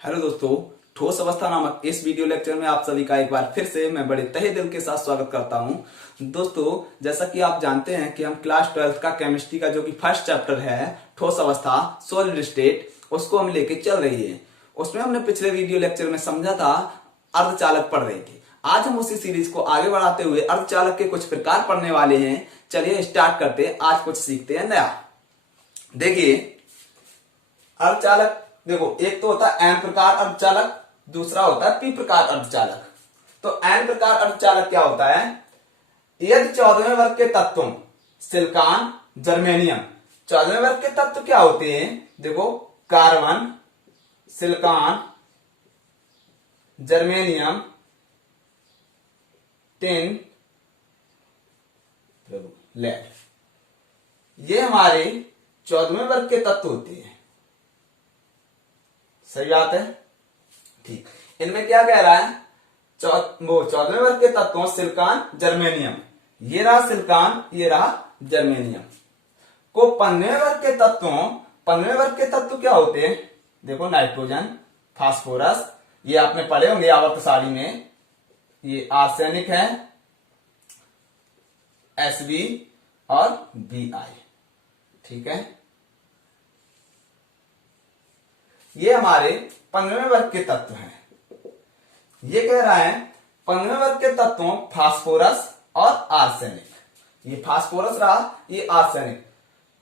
Hello दोस्तों, ठोस अवस्था नामक इस वीडियो लेक्चर में आप सभी का एक बार फिर से मैं बड़े तहे दिल के साथ स्वागत करता हूं। दोस्तों, जैसा कि आप जानते हैं कि हम क्लास 12 का केमिस्ट्री का जो कि फर्स्ट चैप्टर है ठोस अवस्था सॉलिड स्टेट, उसको हम लेके चल रही है। उसमें हमने पिछले वीडियो लेक्चर में समझा था अर्धचालक पढ़ रहे थे। आज हम उसी सीरीज को आगे बढ़ाते हुए अर्धचालक के कुछ प्रकार पढ़ने वाले हैं। चलिए स्टार्ट करते हैं, आज कुछ सीखते हैं नया। देखिए अर्धचालक, देखो एक तो होता है एन प्रकार अर्धचालक, दूसरा होता है पी प्रकार अर्धचालक। तो एन प्रकार अर्धचालक क्या होता है? यदि 14वें वर्ग के तत्वों सिलिकॉन, जर्मेनियम, 14वें वर्ग के तत्व क्या होते हैं? देखो carbon, silicon, germanium, tin, lead, ये हमारे 14वें वर्ग के तत्व होते हैं। सही बात है, ठीक। इनमें क्या कह रहा है? 14वें वर्ग के तत्वों सिलिकॉन, जर्मेनियम, ये रहा सिलिकॉन, ये रहा जर्मेनियम को 15वें वर्ग के तत्वों, 15वें वर्ग के तत्व क्या होते हैं? देखो नाइट्रोजन, फास्फोरस, ये आपने पढ़े होंगे आवर्त सारणी में। ये आर्सेनिक है, Sb और Bi, ठीक है। ये हमारे 15वें वर्ग के तत्व हैं। ये कह रहा है 15वें वर्ग के तत्वों फास्फोरस और आर्सेनिक, ये फास्फोरस रहा, ये आर्सेनिक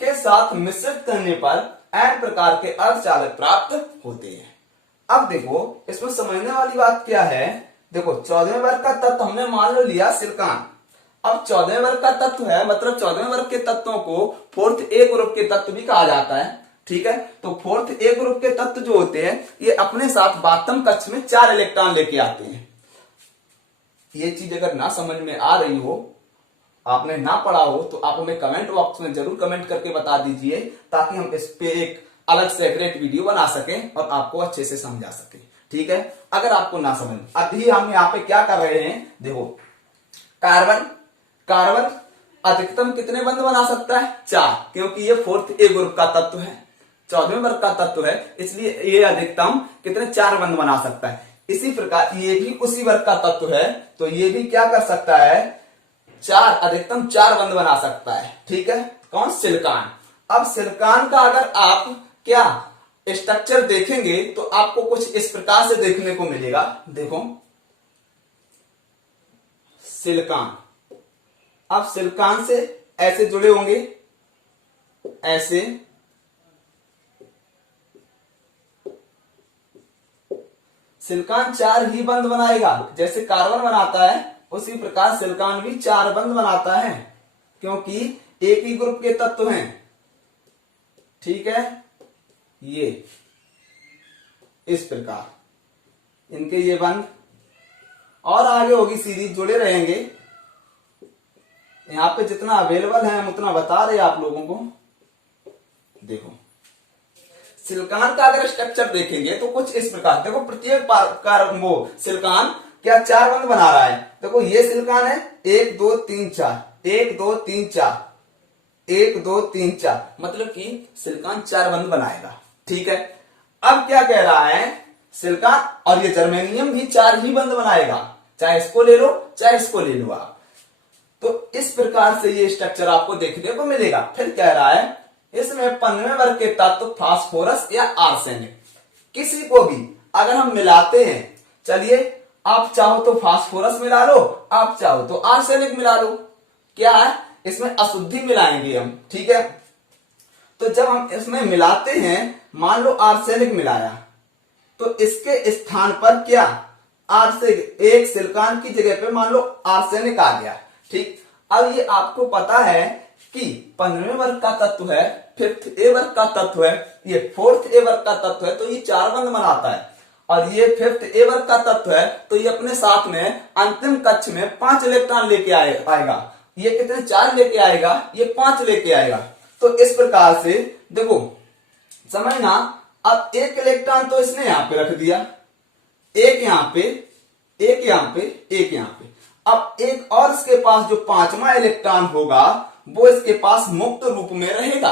के साथ मिश्रित करने पर एन प्रकार के अर्धचालक प्राप्त होते हैं। अब देखो इसमें समझने वाली बात क्या है? देखो 14वें वर्ग का तत्व हमने मान लो लिया सिलिकॉन। अब 14वें वर्ग का तत्व है, मतलब 14वें वर्ग के तत्वों को फोर्थ ए ग्रुप के तत्व भी कहा जाता है, ठीक है। तो फोर्थ ए ग्रुप के तत्व जो होते हैं ये अपने साथ बातम कक्ष में 4 इलेक्ट्रॉन लेके आते हैं। ये चीज अगर ना समझ में आ रही हो, आपने ना पढ़ा हो, तो आप हमें कमेंट बॉक्स में जरूर कमेंट करके बता दीजिए, ताकि हम इस पे एक अलग सेपरेट वीडियो बना सकें और आपको अच्छे से समझा सकें, ठीक है। अगर आपको ना समझ, अभी हम यहाँ पे क्या कर रहे हैं? देखो कार्बन अधिकतम कितने बंध बना सकता है? 4, क्योंकि ये फोर्थ ए ग्रुप का तत्व है, 14वें वर्ग का तत्व है, इसलिए ये अधिकतम कितने 4 बंध बना सकता है। इसी प्रकार ये भी उसी वर्ग का तत्व है, तो ये भी क्या कर सकता है? 4, अधिकतम 4 बंध बना सकता है, ठीक है। कौन? सिलिकॉन। अब सिलिकॉन का अगर आप क्या स्ट्रक्चर देखेंगे तो आपको कुछ इस प्रकार से देखने को मिलेगा। देखो सिलिकॉन, अब सिलिकॉन से ऐसे जुड़े होंगे, ऐसे, सिलिकॉन 4 ही बंध बनाएगा। जैसे कार्बन बनाता है उसी प्रकार सिलिकॉन भी 4 बंध बनाता है, क्योंकि एक ही ग्रुप के तत्व हैं, ठीक है। ये इस प्रकार इनके ये बंध, और आगे होगी सीरीज, जुड़े रहेंगे। यहां पे जितना अवेलेबल है हम उतना बता रहे हैं आप लोगों को। देखो सिलिकॉन का अगर स्ट्रक्चर देखेंगे तो कुछ इस प्रकार, देखो प्रत्येक वो सिलिकॉन क्या 4 बंध बना रहा है। देखो ये सिलिकॉन है 1 2 3 4, 1 2 3 4, 1 2 3 4, मतलब कि सिलिकॉन 4 बंध बनाएगा, ठीक है। अब क्या कह रहा है? सिलिकॉन और ये जर्मेनियम भी 4 ही बंध बनाएगा, चाहे इसको ले लो चाहे इसको ले लो आप। तो इस प्रकार से ये स्ट्रक्चर आपको देखने को मिलेगा। फिर कह रहा है इसमें 15वें वर्ग के तत्व फास्फोरस या आर्सेनिक, किसी को भी अगर हम मिलाते हैं, चलिए आप चाहो तो फास्फोरस मिला लो, आप चाहो तो आर्सेनिक मिला लो, क्या है इसमें अशुद्धि मिलाएंगे हम, ठीक है। तो जब हम इसमें मिलाते हैं, मान लो आर्सेनिक मिलाया, तो इसके स्थान पर क्या आर्सेनिक, एक सिलिकॉन की जगह पे मान लो आर्सेनिक आ गया, ठीक। अब ये आपको पता है कि 15वें वर्ग का तत्व है, 5th ए वर्ग का तत्व है, ये 4th ए वर्ग का तत्व है, तो ये 4 बंध बनाता है। और ये 5th ए वर्ग का तत्व है, तो ये अपने साथ में अंतिम कक्ष में 5 इलेक्ट्रॉन लेके आएगा। ये कितने 4 लेके आएगा, ये 5 लेके आएगा। तो इस प्रकार से देखो समझना। अब एक इलेक्ट्रॉन तो इसने यहां पे रख दिया, एक यहां पे, एक यहां पे, एक यहां पे। अब एक और इसके पास जो 5वां इलेक्ट्रॉन होगा वो इसके पास मुक्त रूप में रहेगा।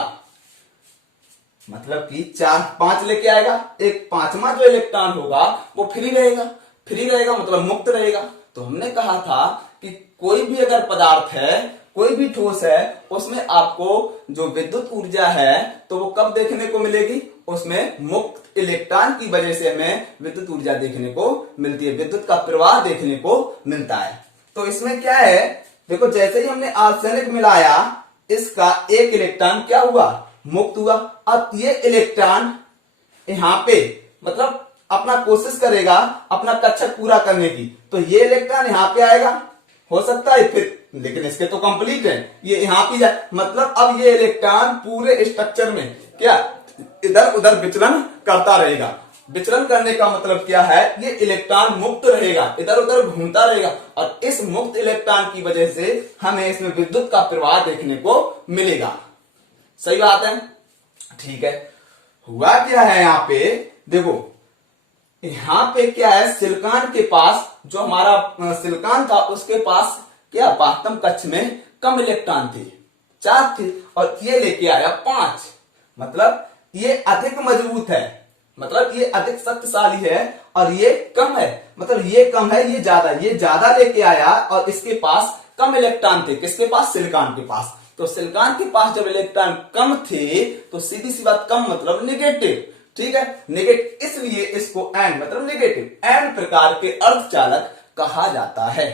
मतलब कि 4 5 लेके आएगा, एक पांचवा जो इलेक्ट्रॉन होगा वो फ्री रहेगा। फ्री रहेगा मतलब मुक्त रहेगा। तो हमने कहा था कि कोई भी अगर पदार्थ है, कोई भी ठोस है, उसमें आपको जो विद्युत ऊर्जा है तो वो कब देखने को मिलेगी, उसमें मुक्त इलेक्ट्रॉन की वजह से हमें विद्युत ऊर्जा देखने को मिलती है, विद्युत का प्रवाह देखने को मिलता है। तो इसमें क्या है, देखो जैसे ही हमने आर्सेनिक मिलाया, इसका एक इलेक्ट्रॉन क्या हुआ, मुक्त हुआ। अब ये इलेक्ट्रॉन यहां पे मतलब अपना कोशिश करेगा अपना कक्षक पूरा करने की, तो ये इलेक्ट्रॉन यहां पे आएगा, हो सकता है फिर, लेकिन इसके तो कंप्लीट है, ये यहां पे जाए, मतलब अब ये इलेक्ट्रॉन पूरे स्ट्रक्चर में क्या इधर उधर विचलन करता रहेगा। विचलन करने का मतलब क्या है, ये इलेक्ट्रॉन मुक्त रहेगा, इधर उधर घूमता रहेगा, और इस मुक्त इलेक्ट्रॉन की वजह से हमें इसमें विद्युत का प्रवाह देखने को मिलेगा। सही बात है, ठीक है। हुआ क्या है यहाँ पे, देखो यहां पे क्या है, सिलिकॉन के पास जो हमारा सिलिकॉन था उसके पास क्या वास्तव कक्ष में कम इलेक्ट्रॉन थे, 4 थे, और ये लेके आया 5। मतलब ये अधिक मजबूत है, मतलब ये अधिक शक्तिशाली है, और ये कम है, मतलब ये कम है ये ज्यादा लेके आया, और इसके पास कम इलेक्ट्रॉन थे, किसके पास, सिलिकॉन के पास। तो सिलिकॉन के पास जब इलेक्ट्रॉन कम थे तो सीधी सी बात, कम मतलब निगेटिव, ठीक है, नेगेटिव, इसलिए इसको एन मतलब नेगेटिव, एन प्रकार के अर्धचालक कहा जाता है।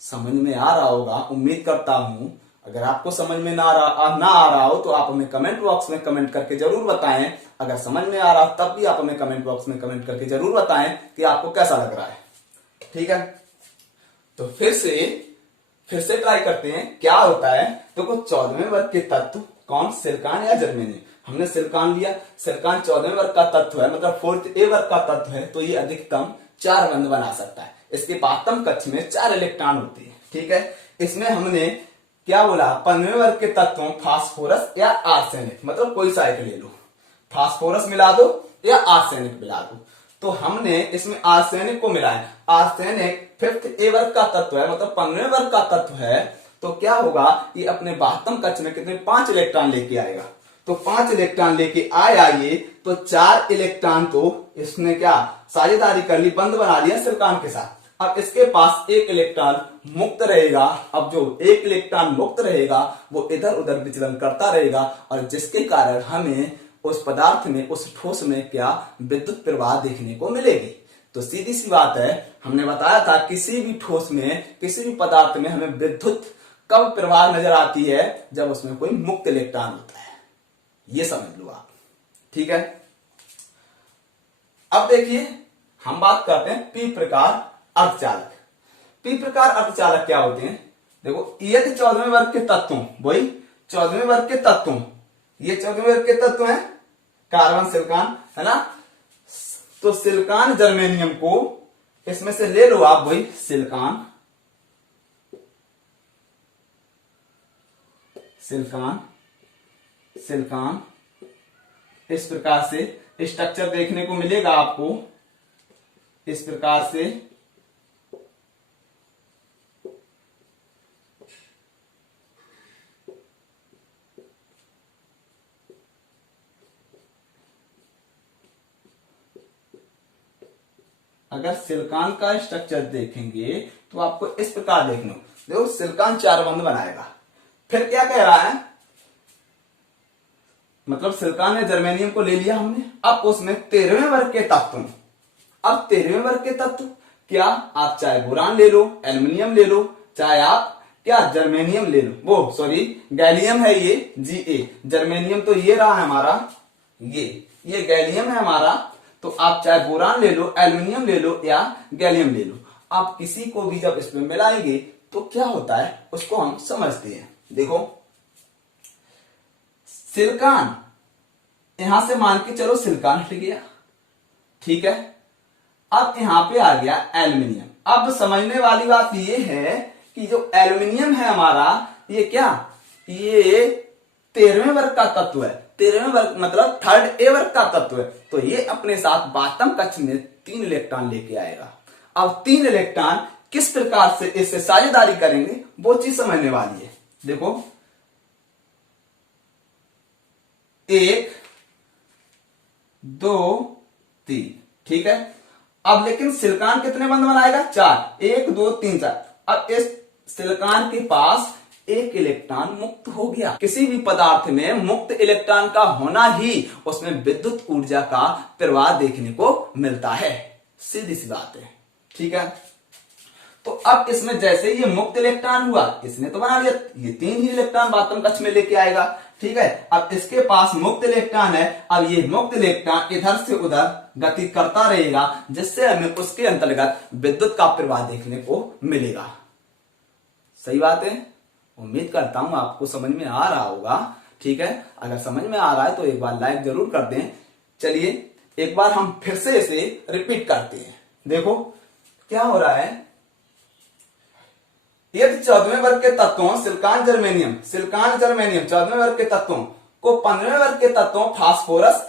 समझ में आ रहा होगा, उम्मीद करता हूं। अगर आपको समझ में ना आ रहा हो तो आप हमें कमेंट बॉक्स में कमेंट करके जरूर बताएं। अगर समझ में आ रहा तब भी आप हमें कमेंट बॉक्स में कमेंट करके जरूर बताएं कि आपको कैसा लग रहा है, ठीक है। तो फिर से ट्राई करते हैं क्या होता है। देखो 14वें वर्ग के तत्व कौन, सिलिकॉन या जर्मेनियम। हमने सिलिकॉन लिया, सिलिकॉन 14वें वर्ग का तत्व है, मतलब 4th A वर्ग का तत्व है, तो ये अधिकतम 4 बंध बना सकता है। इसके पातम कक्ष में 4 इलेक्ट्रॉन होते हैं, ठीक है। इसमें हमने क्या बोला, 15वें वर्ग के तत्वों फास्फोरस या आर्सेनिक, मतलब कोई सा एक ले लो, फास्फोरस मिला दो या आर्सेनिक मिला दो। तो हमने इसमें आर्सेनिक को मिलाया, आर्सेनिक 5th A वर्ग का तत्व है, मतलब 15वें वर्ग का तत्व है। तो क्या होगा, ये अपने वास्तव कक्ष में कितने 5 इलेक्ट्रॉन लेके आएगा। तो 5 इलेक्ट्रॉन लेके आया ये, तो 4 इलेक्ट्रॉन तो इसने क्या साझेदारी कर ली, बंध बना लिया सिलिकॉन के साथ। अब इसके पास एक इलेक्ट्रॉन मुक्त रहेगा। अब जो एक इलेक्ट्रॉन मुक्त रहेगा वो इधर उधर विचलन करता रहेगा, और जिसके कारण हमें उस पदार्थ में, उस ठोस में क्या विद्युत प्रवाह देखने को मिलेगी। तो सीधी सी बात है, हमने बताया था किसी भी ठोस में, किसी भी पदार्थ में हमें विद्युत कब प्रवाह नजर आती है, जब उसमें कोई मुक्त इलेक्ट्रॉन होता है, ये समझ लो आप, ठीक है। अब देखिए हम बात करते हैं पी प्रकार अर्धचालक। पी प्रकार अर्धचालक क्या होते हैं, देखो यदि 14वें वर्ग के तत्वों, वही 14वें वर्ग के तत्वों, ये 14वें वर्ग के तत्व हैं, कार्बन सिलिकॉन है ना। तो सिलिकॉन जर्मेनियम को इसमें से ले लो आप, वही सिलिकॉन सिलिकॉन सिलिकॉन, इस प्रकार से स्ट्रक्चर देखने को मिलेगा आपको, इस प्रकार से। अगर सिलिकॉन का स्ट्रक्चर देखेंगे तो आपको इस प्रकार देखना, देखो सिलिकॉन 4 बंध बनाएगा। फिर क्या कह रहा है, मतलब सिलिकॉन ने जर्मेनियम को ले लिया हमने, अब उसमें 13वें वर्ग के तत्व, अब 13वें वर्ग के तत्व क्या, आप चाहे बोरान ले लो, एल्युमिनियम ले लो, चाहे आप क्या जर्मेनियम ले लो, वो सॉरी गैलियम है ये Ga, जर्मेनियम तो ये रहा है हमारा, ये गैलियम है हमारा। तो आप चाहे बोरान ले लो, एल्युमिनियम ले लो या गैलियम ले लो, आप किसी को भी जब इसमें मिलाएंगे तो क्या होता है उसको हम समझते हैं। देखो सिलिकॉन, यहां से मान के चलो सिलिकॉन हट गया, ठीक है। अब यहां पे आ गया एल्युमिनियम। अब समझने वाली बात ये है कि जो एल्युमिनियम है हमारा, ये क्या, ये 13वें वर्ग का तत्व है, 13वें वर्ग मतलब 3rd A वर्ग का तत्व है। तो ये अपने साथ वास्तव कक्ष में 3 इलेक्ट्रॉन लेके आएगा। अब 3 इलेक्ट्रॉन किस प्रकार से इससे साझेदारी करेंगे वो चीज समझने वाली है। देखो 1 2 3। ठीक है, अब लेकिन सिलिकॉन कितने बंध बनाएगा? 4, 1 2 3 4। अब इस सिलिकॉन के पास एक इलेक्ट्रॉन मुक्त हो गया। किसी भी पदार्थ में मुक्त इलेक्ट्रॉन का होना ही उसमें विद्युत ऊर्जा का प्रवाह देखने को मिलता है, सीधी सी बात है। ठीक है, तो अब इसमें जैसे ये मुक्त इलेक्ट्रॉन हुआ, इसने तो बना लिया, ये 3 ही इलेक्ट्रॉन बातम कक्ष में लेके आएगा। ठीक है, अब इसके पास मुक्त इलेक्ट्रॉन है, अब ये मुक्त इलेक्ट्रॉन इधर से उधर गति करता रहेगा, जिससे हमें उसके अंतर्गत विद्युत का प्रवाह देखने को मिलेगा। सही बात है, उम्मीद करता हूं आपको समझ में आ रहा होगा। ठीक है, अगर समझ में आ रहा है तो एक बार लाइक जरूर कर दें। चलिए एक बार हम फिर से इसे रिपीट करते हैं। देखो क्या हो रहा है, यदि 14वें वर्ग के तत्वों सिलिकॉन जर्मेनियम 14वें वर्ग के तत्वों को 15वें वर्ग के तत्वों फास्फोरस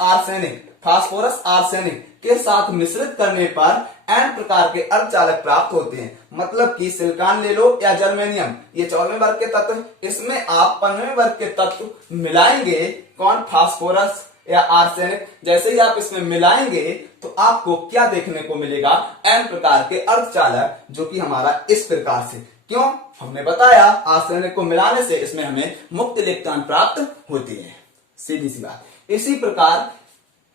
आर्सेनिक के साथ मिश्रित करने पर एन प्रकार के अर्धचालक प्राप्त होते हैं। मतलब कि सिलिकॉन ले लो या जर्मेनियम, ये 14वें वर्ग के तत्व, इसमें आप 15वें वर्ग के तत्व मिलाएंगे, कौन? फास्फोरस या आर्सेनिक। जैसे ही आप इसमें मिलाएंगे तो आपको क्या देखने को मिलेगा? एन प्रकार के अर्धचालक, जो कि हमारा इस प्रकार से। क्यों? हमने बताया आर्सेनिक को मिलाने से इसमें हमें मुक्त इलेक्ट्रॉन प्राप्त होती है, सीधी सी बात। इसी प्रकार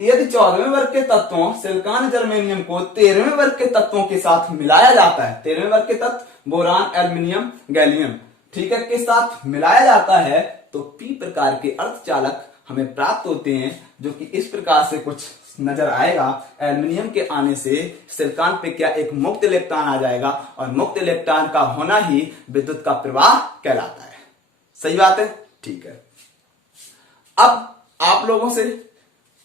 यदि 14वें वर्ग के तत्वों सिलिकॉन जर्मेनियम को 13वें वर्ग के तत्वों के साथ मिलाया जाता है, 13वें वर्ग के तत्व बोरान, एल्युमिनियम, गैलियम, ठीक है, के साथ मिलाया जाता है, तो पी प्रकार के अर्धचालक हमें प्राप्त होते हैं, जो कि इस प्रकार से कुछ नजर आएगा। एल्युमिनियम के आने से सिलिकॉन पे क्या एक मुक्त इलेक्ट्रॉन आ जाएगा, और मुक्त इलेक्ट्रॉन का होना ही विद्युत का प्रवाह कहलाता है। सही बात है, ठीक है। अब आप लोगों से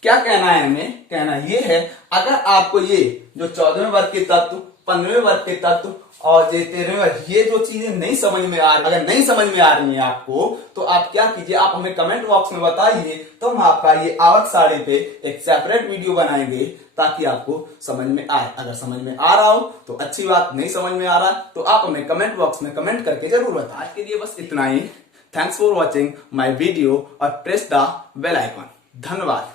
क्या कहना है? हमें कहना ये है, अगर आपको ये जो 14वें वर्ग के तत्व, 15वें वर्ग के तत्व और ये 13वें वर्ग, ये जो चीजें नहीं समझ में आ रही, अगर नहीं समझ में आ रही है आपको, तो आप क्या कीजिए, आप हमें कमेंट बॉक्स में बताइए, तो हम आपका ये आवर्त सारणी पे एक सेपरेट वीडियो बनाएंगे, ताकि आपको समझ में आए। अगर समझ में आ रहा हो तो अच्छी बात, नहीं समझ में आ रहा तो आप हमें कमेंट बॉक्स में कमेंट करके जरूर बताएं। आज के लिए बस इतना ही। Thanks for watching my video और प्रेस द बेल आइकॉन। धन्यवाद।